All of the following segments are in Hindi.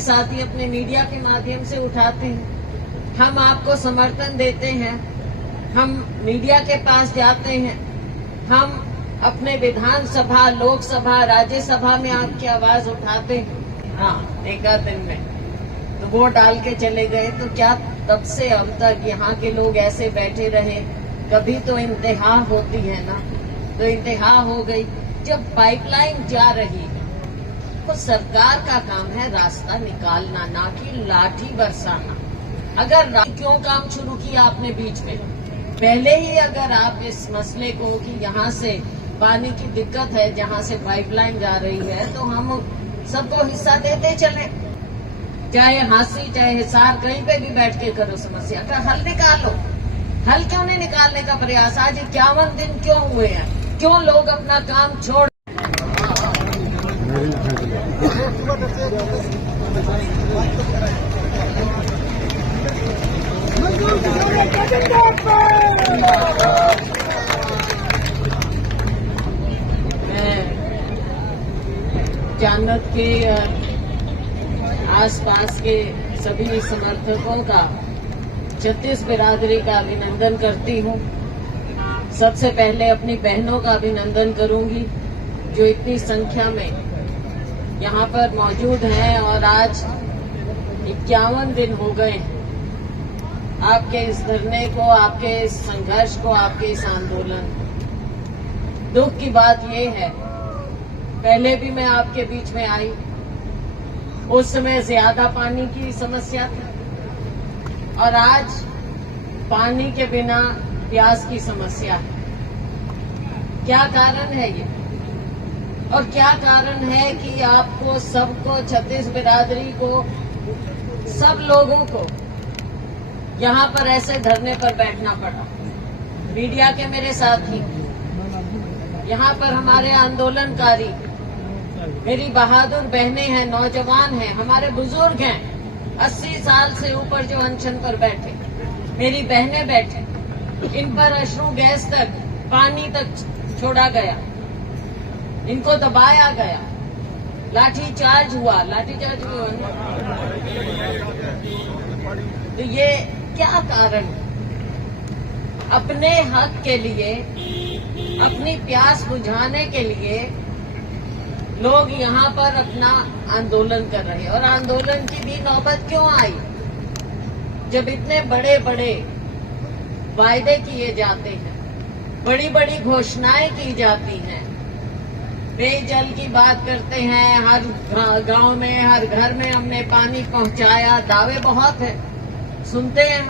साथी अपने मीडिया के माध्यम से उठाते हैं। हम आपको समर्थन देते हैं, हम मीडिया के पास जाते हैं, हम अपने विधानसभा, लोकसभा, राज्यसभा में आपकी आवाज उठाते हैं। हाँ, एक आध दिन में तो वोट डाल के चले गए, तो क्या तब से अब तक यहाँ के लोग ऐसे बैठे रहे? कभी तो इंतहा होती है ना, तो इंतहा हो गई। जब पाइपलाइन जा रही है तो सरकार का काम है रास्ता निकालना, ना कि लाठी बरसाना। अगर क्यों काम शुरू किया आपने बीच में? पहले ही अगर आप इस मसले को कि यहाँ से पानी की दिक्कत है, जहाँ से पाइपलाइन जा रही है, तो हम सबको हिस्सा देते चले, चाहे हांसी चाहे हिसार, कहीं पे भी बैठ के करो, समस्या का हल निकालो। हल क्यों नहीं निकालने का प्रयास? आज 51 दिन क्यों हुए हैं? क्यों लोग अपना काम छोड़? मैं जानत के आसपास के सभी समर्थकों का, छत्तीस बिरादरी का अभिनंदन करती हूँ। सबसे पहले अपनी बहनों का अभिनंदन करूंगी जो इतनी संख्या में यहाँ पर मौजूद हैं और आज 51 दिन हो गए आपके इस धरने को, आपके इस संघर्ष को, आपके इस आंदोलन। दुख की बात ये है, पहले भी मैं आपके बीच में आई, उस समय ज्यादा पानी की समस्या थी और आज पानी के बिना प्यास की समस्या है। क्या कारण है ये? और क्या कारण है कि आपको सबको, छत्तीस बिरादरी को, सब लोगों को यहाँ पर ऐसे धरने पर बैठना पड़ा? मीडिया के मेरे साथी, यहाँ पर हमारे आंदोलनकारी, मेरी बहादुर बहनें हैं, नौजवान हैं, हमारे बुजुर्ग हैं, 80 साल से ऊपर जो अनशन पर बैठे, मेरी बहनें बैठे, इन पर अश्रु गैस तक, पानी तक छोड़ा गया, इनको दबाया गया, लाठीचार्ज हुआ, लाठीचार्ज हुआ। तो ये क्या कारण? अपने हक के लिए, अपनी प्यास बुझाने के लिए लोग यहाँ पर अपना आंदोलन कर रहे हैं। और आंदोलन की भी नौबत क्यों आई? जब इतने बड़े बड़े वायदे किए जाते हैं, बड़ी बड़ी घोषणाएं की जाती हैं, पेयजल की बात करते हैं, हर गांव में, हर घर में हमने पानी पहुंचाया, दावे बहुत है, सुनते हैं,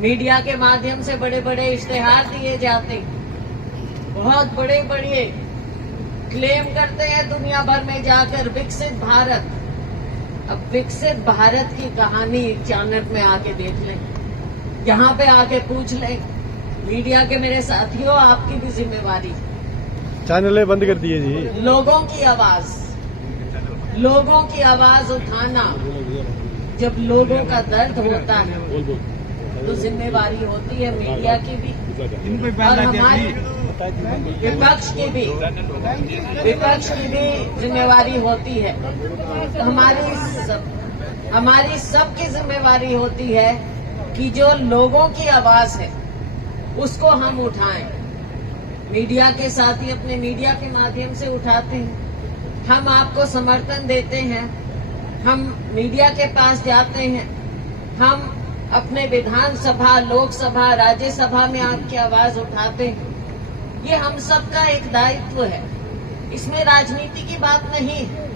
मीडिया के माध्यम से बड़े बड़े इश्तेहार दिए जाते, बहुत बड़े बड़े क्लेम करते हैं दुनिया भर में जाकर, विकसित भारत। अब विकसित भारत की कहानी चैनल में आके देख लें, यहाँ पे आके पूछ लें। मीडिया के मेरे साथियों, आपकी भी जिम्मेवारी, चैनल बंद कर दिए जी। लोगों की आवाज उठाना। जब लोगों का दर्द होता है तो जिम्मेवारी होती है मीडिया की भी और हमारी विपक्ष की भी जिम्मेवारी होती है। तो हमारी सबकी जिम्मेवारी होती है कि जो लोगों की आवाज है उसको हम उठाएं। मीडिया के साथी अपने मीडिया के माध्यम से उठाते हैं, हम आपको समर्थन देते हैं, हम मीडिया के पास जाते हैं, हम अपने विधानसभा, लोकसभा, राज्यसभा में आपकी आवाज उठाते हैं। ये हम सबका एक दायित्व है, इसमें राजनीति की बात नहीं है।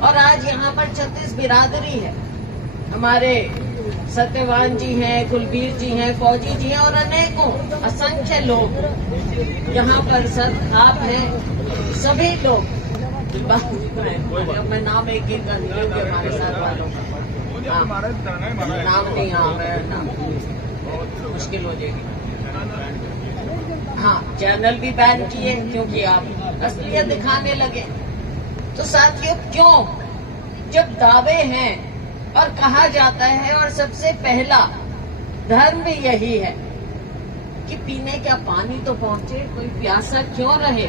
और आज यहाँ पर 36 बिरादरी है, हमारे सत्यवान जी हैं, कुलबीर जी हैं, फौजी जी हैं और अनेकों असंख्य लोग यहाँ पर आप हैं, सभी लोग। मैं नाम एक एक कर लूंगी हमारे साथ वालों का, नाम नहीं, हाँ नाम मुश्किल हो जाएगी। हाँ, चैनल भी बैन किए क्योंकि आप असलियत दिखाने लगे। तो साथियों, क्यों? जब दावे हैं और कहा जाता है, और सबसे पहला धर्म भी यही है कि पीने का पानी तो पहुंचे, कोई प्यासा क्यों रहे।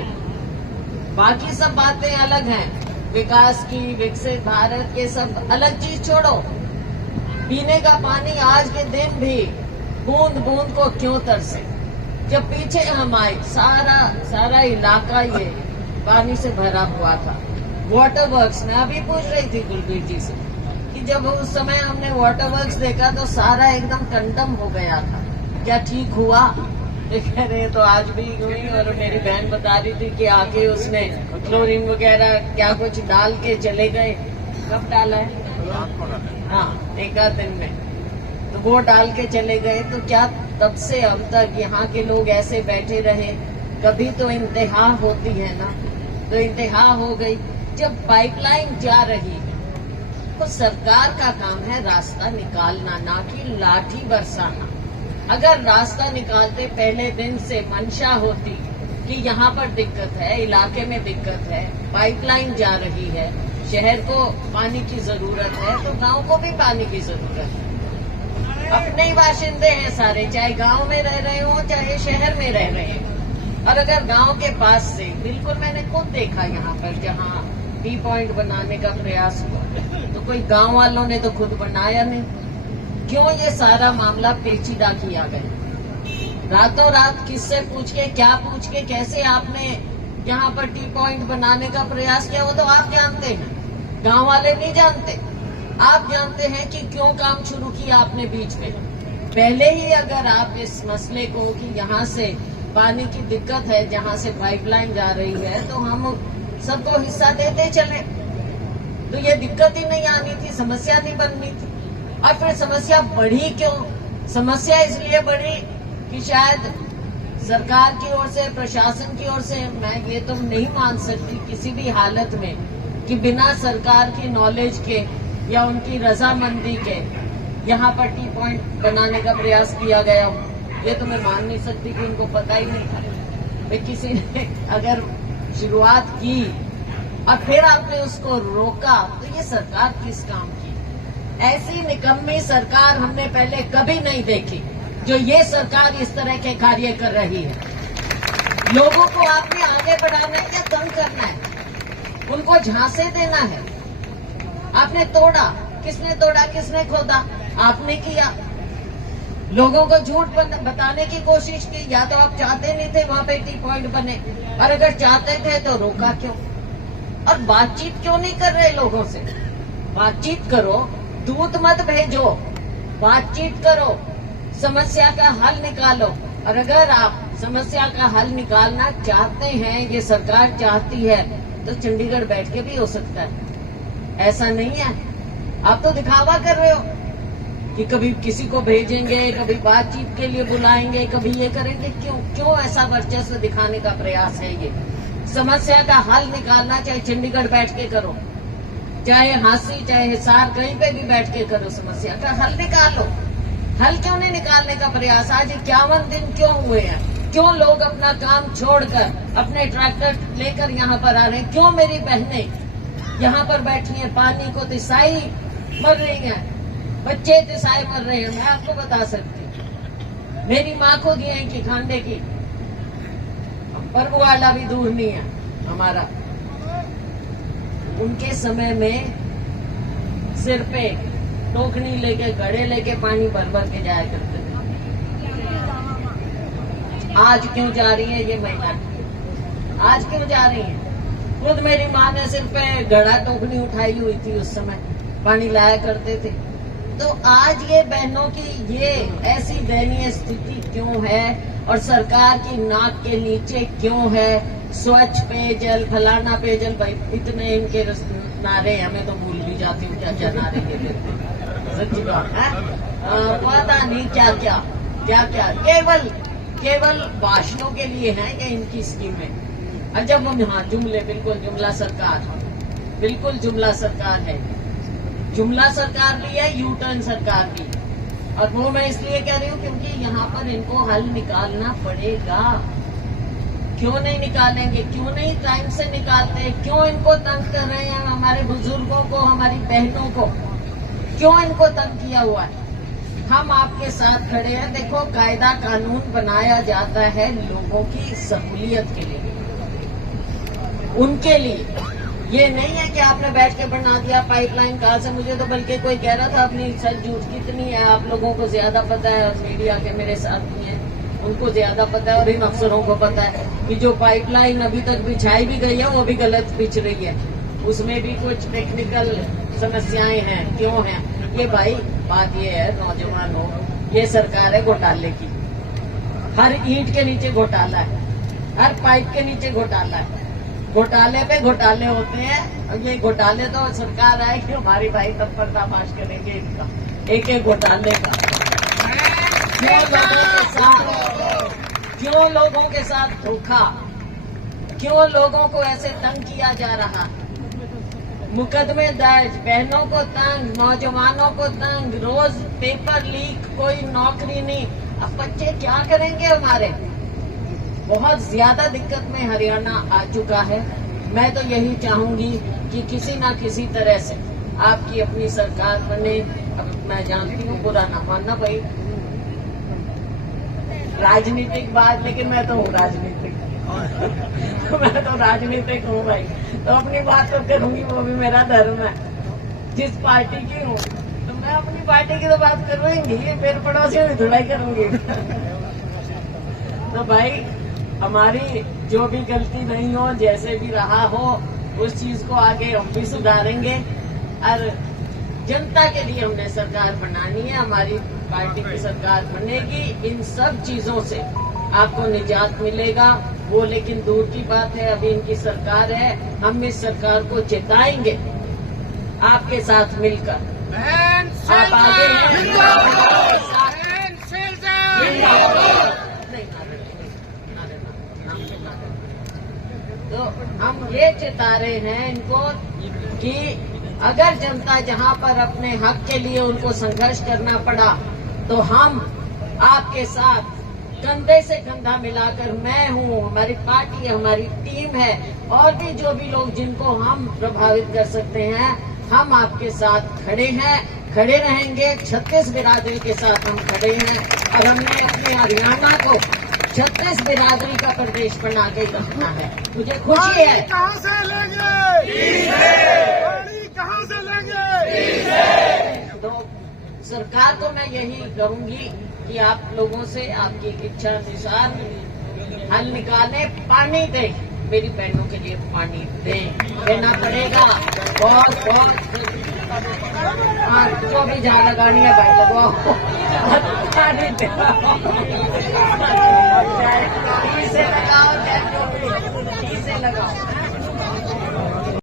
बाकी सब बातें अलग हैं, विकास की, विकसित भारत, ये सब अलग चीज छोड़ो। पीने का पानी आज के दिन भी बूंद बूंद को क्यों तरसे। जब पीछे हम आए सारा इलाका ये पानी से भरा हुआ था। वाटर वर्क्स, मैं अभी पूछ रही थी कुलबीर जी से कि जब उस समय हमने वाटर वर्क्स देखा तो सारा एकदम कंडम हो गया था। क्या ठीक हुआ? कह रहे तो आज भी हुई। और मेरी बहन बता रही थी कि आके उसने क्लोरीन वगैरह क्या कुछ डाल के चले गए। कब डाला है? हाँ, एक आध दिन में तो वो डाल के चले गए। तो क्या तब से अब तक यहाँ के लोग ऐसे बैठे रहे? कभी तो इंतहा होती है ना, तो इंतहा हो गई। जब पाइपलाइन जा रही है तो सरकार का काम है रास्ता निकालना, ना कि लाठी बरसाना। अगर रास्ता निकालते पहले दिन से मंशा होती कि यहाँ पर दिक्कत है, इलाके में दिक्कत है, पाइपलाइन जा रही है, शहर को पानी की जरूरत है, तो गांव को भी पानी की जरूरत है। अपने ही बाशिंदे हैं सारे, चाहे गांव में रह रहे हो चाहे शहर में रह रहे हैं। और अगर गांव के पास से, बिल्कुल मैंने खुद देखा यहाँ पर जहाँ टी पॉइंट बनाने का प्रयास हुआ, तो कोई गांव वालों ने तो खुद बनाया नहीं। क्यों ये सारा मामला पेचीदा किया गया? रातों रात किससे पूछ के, क्या पूछ के, कैसे आपने यहाँ पर टी पॉइंट बनाने का प्रयास किया, वो तो आप जानते हैं, गांव वाले नहीं जानते। आप जानते हैं कि क्यों काम शुरू किया आपने बीच में। पहले ही अगर आप इस मसले को कि यहाँ से पानी की दिक्कत है, जहाँ से पाइपलाइन जा रही है, तो हम सबको हिस्सा देते चले, तो ये दिक्कत ही नहीं आनी थी, समस्या नहीं बननी थी। और फिर समस्या बढ़ी क्यों? समस्या इसलिए बढ़ी कि शायद सरकार की ओर से, प्रशासन की ओर से, मैं ये तो नहीं मान सकती किसी भी हालत में कि बिना सरकार की नॉलेज के या उनकी रजामंदी के यहाँ पर टी पॉइंट बनाने का प्रयास किया गया हो। ये तो मैं मान नहीं सकती कि उनको पता ही नहीं था। भाई किसी ने अगर शुरुआत की और फिर आपने उसको रोका, तो ये सरकार किस काम की? ऐसी निकम्मी सरकार हमने पहले कभी नहीं देखी जो ये सरकार इस तरह के कार्य कर रही है। लोगों को आपने आगे बढ़ाना है या कम करना है? उनको झांसे देना है? आपने तोड़ा, किसने तोड़ा, किसने खोदा? आपने किया। लोगों को झूठ बताने की कोशिश की। या तो आप चाहते नहीं थे वहां पे टी पॉइंट बने, और अगर चाहते थे तो रोका क्यों? और बातचीत क्यों नहीं कर रहे लोगों से? बातचीत करो, दूत मत भेजो, बातचीत करो, समस्या का हल निकालो। और अगर आप समस्या का हल निकालना चाहते हैं, ये सरकार चाहती है, तो चंडीगढ़ बैठ के भी हो सकता है। ऐसा नहीं है। आप तो दिखावा कर रहे हो कि कभी किसी को भेजेंगे, कभी बातचीत के लिए बुलाएंगे, कभी ये करेंगे। क्यों ऐसा वर्चस्व दिखाने का प्रयास है? ये समस्या का हल निकालना चाहे चंडीगढ़ बैठ के करो, चाहे हांसी, चाहे हिसार, कहीं पे भी बैठ के करो, समस्या का हल निकालो। हल क्यों नहीं निकालने का प्रयास? आज 51 दिन क्यों हुए हैं? क्यों लोग अपना काम छोड़कर अपने ट्रैक्टर लेकर यहाँ पर आ रहे हैं? क्यों मेरी बहनें यहाँ पर बैठी हैं? पानी को तिसाई मर रही हैं, बच्चे तिसाई मर रहे हैं। मैं आपको बता सकती हूँ, मेरी माँ को दिए हैं कि खांडे की, पर्व वाला भी दूर नहीं है हमारा। उनके समय में सिर पे टोकनी लेके, घड़े लेके पानी भर भर के जाया करते थे। आज क्यों जा रही है ये महिला? आज क्यों जा रही है? खुद मेरी माँ ने सिर पे घड़ा टोकनी उठाई हुई थी, उस समय पानी लाया करते थे। तो आज ये बहनों की ये ऐसी दयनीय स्थिति क्यों है? और सरकार की नाक के नीचे क्यों है? स्वच्छ पेयजल, फलाना पेयजल, भाई इतने इनके नारे, हमें तो भूल भी जाती हूँ क्या क्या नारे के देते। सच्ची बात है, पता नहीं क्या क्या केवल भाषणों के लिए है ये इनकी स्कीमें। और जब हम, हाँ, जुमले, बिल्कुल जुमला सरकार, बिल्कुल जुमला सरकार है। जुमला सरकार भी है, यू टर्न सरकार भी। और वो मैं इसलिए कह रही हूँ क्योंकि यहाँ पर इनको हल निकालना पड़ेगा। क्यों नहीं निकालेंगे? क्यों नहीं टाइम से निकालते? क्यों इनको तंग कर रहे हैं? हमारे बुजुर्गों को, हमारी बहनों को क्यों इनको तंग किया हुआ है? हम आपके साथ खड़े हैं। देखो, कायदा कानून बनाया जाता है लोगों की सहूलियत के लिए, उनके लिए। ये नहीं है कि आपने बैठ के बना दिया पाइपलाइन कहाँ से। मुझे तो बल्कि कोई कह रहा था अपनी सच झूठ कितनी है आप लोगों को ज्यादा पता है, और मीडिया के मेरे साथी हैं उनको ज्यादा पता है, और इन अफसरों को पता है कि जो पाइपलाइन अभी तक बिछाई भी गई है वो भी गलत बिछ रही है, उसमें भी कुछ टेक्निकल समस्याएं हैं। क्यों हैं ये भाई? बात ये है नौजवान हो, ये सरकार है घोटाले की। हर ईंट के नीचे घोटाला है, हर पाइप के नीचे घोटाला है, घोटाले पे घोटाले होते हैं। और ये घोटाले तो सरकार आए कि हमारी भाई तब पर्दाफाश करेंगे इनका एक एक घोटाले का। क्यों लोगों के साथ धोखा, क्यों लोगों को ऐसे तंग किया जा रहा? मुकदमे दर्ज, बहनों को तंग, नौजवानों को तंग, रोज पेपर लीक, कोई नौकरी नहीं। अब बच्चे क्या करेंगे हमारे? बहुत ज्यादा दिक्कत में हरियाणा आ चुका है। मैं तो यही चाहूंगी कि किसी ना किसी तरह से आपकी अपनी सरकार बने। अब मैं जानती हूँ बुरा ना मानना भाई, राजनीतिक बात, लेकिन मैं तो हूँ राजनीतिक मैं तो राजनीतिक हूँ भाई, तो अपनी बात तो करूंगी, वो भी मेरा धर्म है। जिस पार्टी की हूँ तो मैं अपनी पार्टी की तो बात करूंगी, फिर पड़ोसियों की थोड़ा ही करूंगी तो भाई हमारी जो भी गलती नहीं हो, जैसे भी रहा हो, उस चीज को आगे हम भी सुधारेंगे। और जनता के लिए हमने सरकार बनानी है, हमारी पार्टी की सरकार बनेगी। इन सब चीजों से आपको निजात मिलेगा वो, लेकिन दूर की बात है। अभी इनकी सरकार है, हम इस सरकार को जिताएंगे आपके साथ मिलकर। आप आगे तो हम ये चिता रहे हैं इनको कि अगर जनता जहां पर अपने हक के लिए उनको संघर्ष करना पड़ा, तो हम आपके साथ कंधे से कंधा मिलाकर, मैं हूँ, हमारी पार्टी है, हमारी टीम है, और भी जो भी लोग जिनको हम प्रभावित कर सकते हैं, हम आपके साथ खड़े हैं, खड़े रहेंगे। 36 बिरादरी के साथ हम खड़े हैं, और हमने अपने हरियाणा को 36 बिरादरी का प्रदेश बना के रखना है। मुझे खुशी है। कहाँ से लेंगे? कहाँ से लेंगे? तो सरकार को मैं यही कहूंगी कि आप लोगों से आपकी इच्छा अनुसार हल निकालें, पानी दें, मेरी बहनों के लिए पानी देना पड़ेगा। बहुत जो भी जहाँ लगानी है भाई लगवाओ, पानी से लगाओ, से लगाओ।